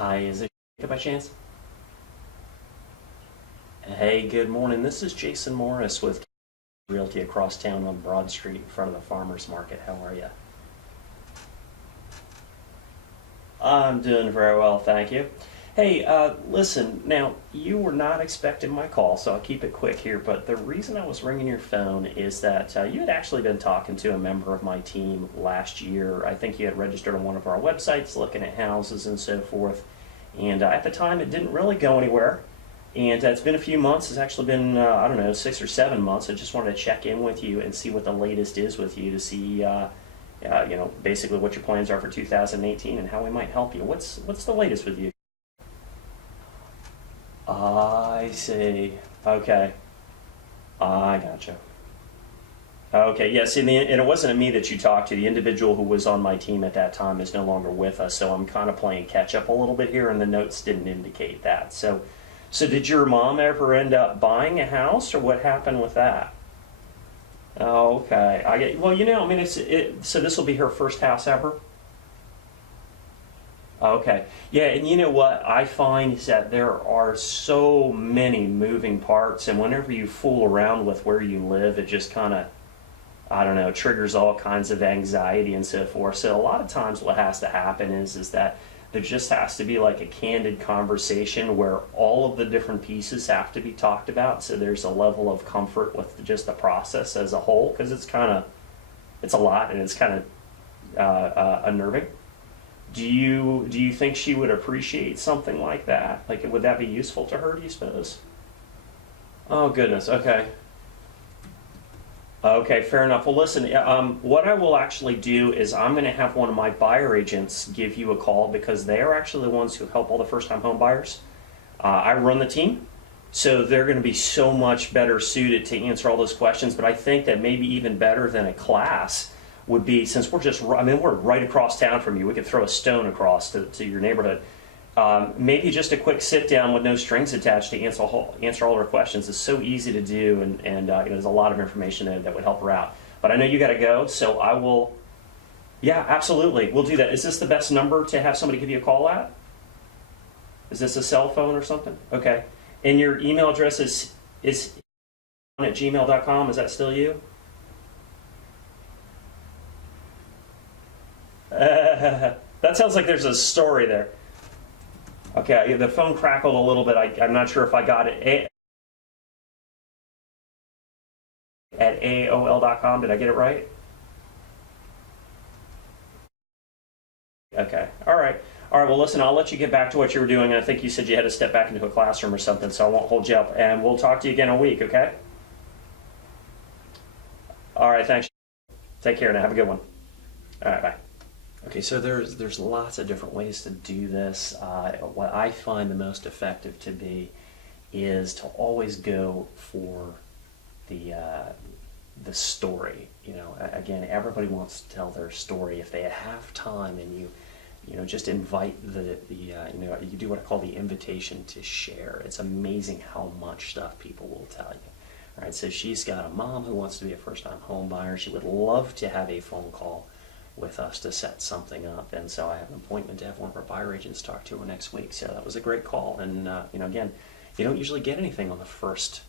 Hi, is it by chance? Hey, good morning. This is Jason Morris with Realty across town on Broad Street in front of the Farmers Market. How are you? I'm doing very well, thank you. Hey, listen, now, you were not expecting my call, so I'll keep it quick here, but the reason I was ringing your phone is that you had actually been talking to a member of my team last year. I think you had registered on one of our websites looking at houses and so forth, and at the time it didn't really go anywhere. And it's been a few months. It's actually been, I don't know, 6 or 7 months. I just wanted to check in with you and see what the latest is with you to see, basically what your plans are for 2018 and how we might help you. What's the latest with you? I see. Okay. I gotcha. Okay, yes, and it wasn't me that you talked to. The individual who was on my team at that time is no longer with us, so I'm kind of playing catch up a little bit here, and the notes didn't indicate that. So did your mom ever end up buying a house, or what happened with that? Oh, okay. I get. Well, I mean, so this will be her first house ever. Okay. Yeah, and you know what I find is that there are so many moving parts, and whenever you fool around with where you live, it just kind of, I don't know, triggers all kinds of anxiety and so forth. So a lot of times what has to happen is that there just has to be like a candid conversation where all of the different pieces have to be talked about. So there's a level of comfort with just the process as a whole, because it's a lot and it's kind of unnerving. Do you think she would appreciate something like that? Like, would that be useful to her, do you suppose? Oh, goodness. Okay. Okay, fair enough. Well, listen, what I will actually do is I'm going to have one of my buyer agents give you a call because they are actually the ones who help all the first-time home buyers. I run the team, so they're going to be so much better suited to answer all those questions. But I think that maybe even better than a class would be, since we're right across town from you. We could throw a stone across to your neighborhood. Maybe just a quick sit down with no strings attached to answer all her questions is so easy to do, and there's a lot of information there that would help her out. But I know you got to go, so I will. Yeah, absolutely, we'll do that. Is this the best number to have somebody give you a call at? Is this a cell phone or something? Okay. And your email address is at gmail.com. Is that still you? That sounds like there's a story there. Okay, the phone crackled a little bit. I'm not sure if I got it. At AOL.com, did I get it right? Okay, all right. All right, well, listen, I'll let you get back to what you were doing. I think you said you had to step back into a classroom or something, so I won't hold you up. And we'll talk to you again in a week, okay? All right, thanks. Take care now. Have a good one. All right, bye. Okay, so there's lots of different ways to do this. What I find the most effective to be is to always go for the story. Again, everybody wants to tell their story if they have time, and just invite you do what I call the invitation to share. It's amazing how much stuff people will tell you. All right, so she's got a mom who wants to be a first-time home buyer. She would love to have a phone call with us to set something up, and so I have an appointment to have one of our buyer agents talk to her next week. So that was a great call, and again, you don't usually get anything on the first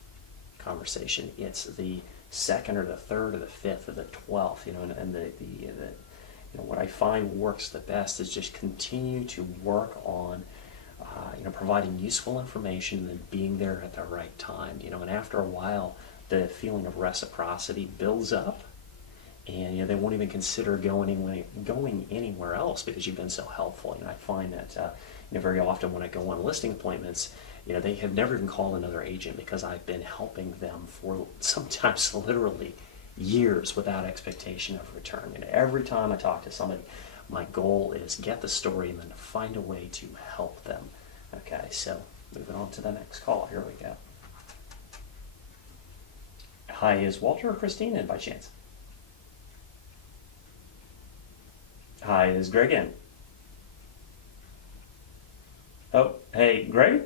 conversation. It's the second or the third or the fifth or the 12th, and what I find works the best is just continue to work on providing useful information and then being there at the right time, and after a while the feeling of reciprocity builds up, and they won't even consider going anywhere else because you've been so helpful. I find that very often when I go on listing appointments, they have never even called another agent because I've been helping them for sometimes literally years without expectation of return. Every time I talk to somebody, my goal is get the story and then to find a way to help them. Okay, so moving on to the next call. Here we go. Hi, is Walter or Christine by chance? Hi, is Greg in? Oh, hey, Greg?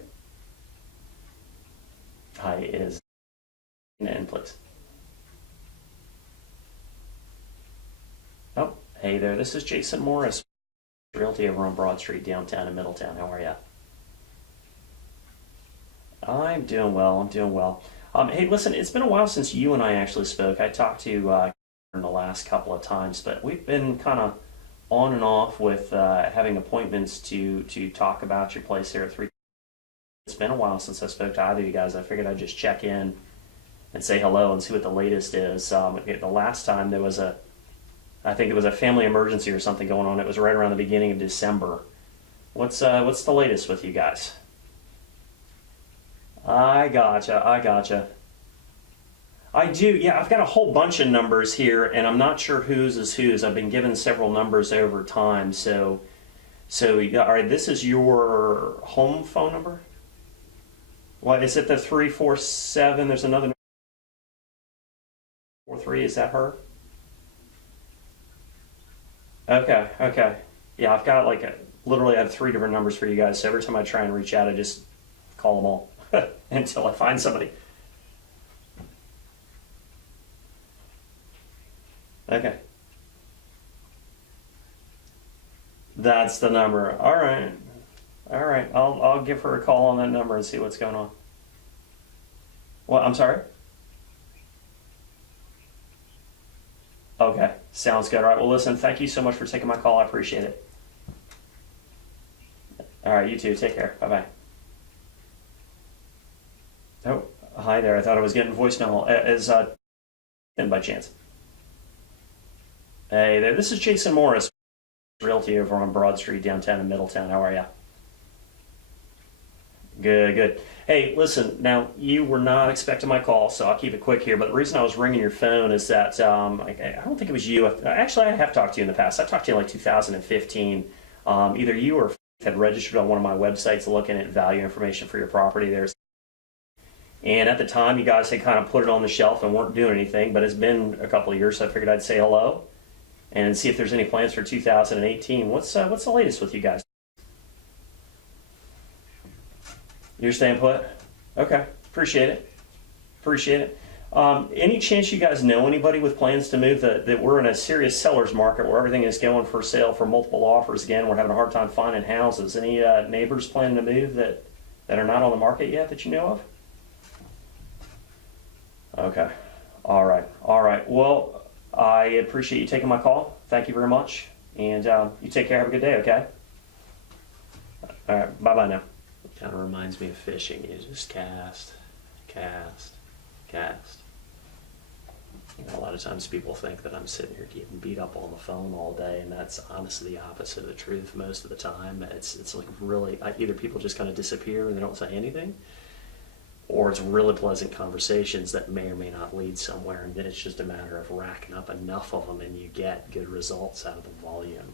Hi, is in, please? Oh, hey there, this is Jason Morris. Realty over on Broad Street, downtown in Middletown. How are you? I'm doing well. I'm doing well. Hey, listen, it's been a while since you and I actually spoke. I talked to in the last couple of times, but we've been kind of on and off with having appointments to talk about your place here at 3. It's been a while since I spoke to either of you guys. I figured I'd just check in and say hello and see what the latest is. The last time there was I think it was a family emergency or something going on. It was right around the beginning of December. What's the latest with you guys? I gotcha. I do, yeah. I've got a whole bunch of numbers here, and I'm not sure whose is whose. I've been given several numbers over time, so you got, all right. This is your home phone number. What is it? The 347. There's another 43. Is that her? Okay. Yeah, I've got literally I have 3 different numbers for you guys. So every time I try and reach out, I just call them all until I find somebody. Okay, that's the number. All right. I'll give her a call on that number and see what's going on. What? I'm sorry. Okay, sounds good. All right. Well, listen. Thank you so much for taking my call. I appreciate it. All right. You too. Take care. Bye bye. Oh, hi there. I thought I was getting voicemail. Is in by chance? Hey there. This is Jason Morris, Realty over on Broad Street, downtown in Middletown. How are you? Good. Hey, listen, now you were not expecting my call, so I'll keep it quick here. But the reason I was ringing your phone is that I don't think it was you. Actually, I have talked to you in the past. I talked to you in like 2015. Either you or had registered on one of my websites looking at value information for your property there. And at the time, you guys had kind of put it on the shelf and weren't doing anything. But it's been a couple of years, so I figured I'd say hello and see if there's any plans for 2018. What's the latest with you guys? You're staying put? Okay, appreciate it. Any chance you guys know anybody with plans to move? That we're in a serious seller's market where everything is going for sale for multiple offers again. We're having a hard time finding houses. Any neighbors planning to move that are not on the market yet that you know of? Okay, all right. Well, I appreciate you taking my call. Thank you very much, and you take care. Have a good day. Okay. All right. Bye now. Kind of reminds me of fishing. You just cast. A lot of times people think that I'm sitting here getting beat up on the phone all day, and that's honestly the opposite of the truth most of the time. It's like really, either people just kind of disappear and they don't say anything, or it's really pleasant conversations that may or may not lead somewhere, and then it's just a matter of racking up enough of them and you get good results out of the volume.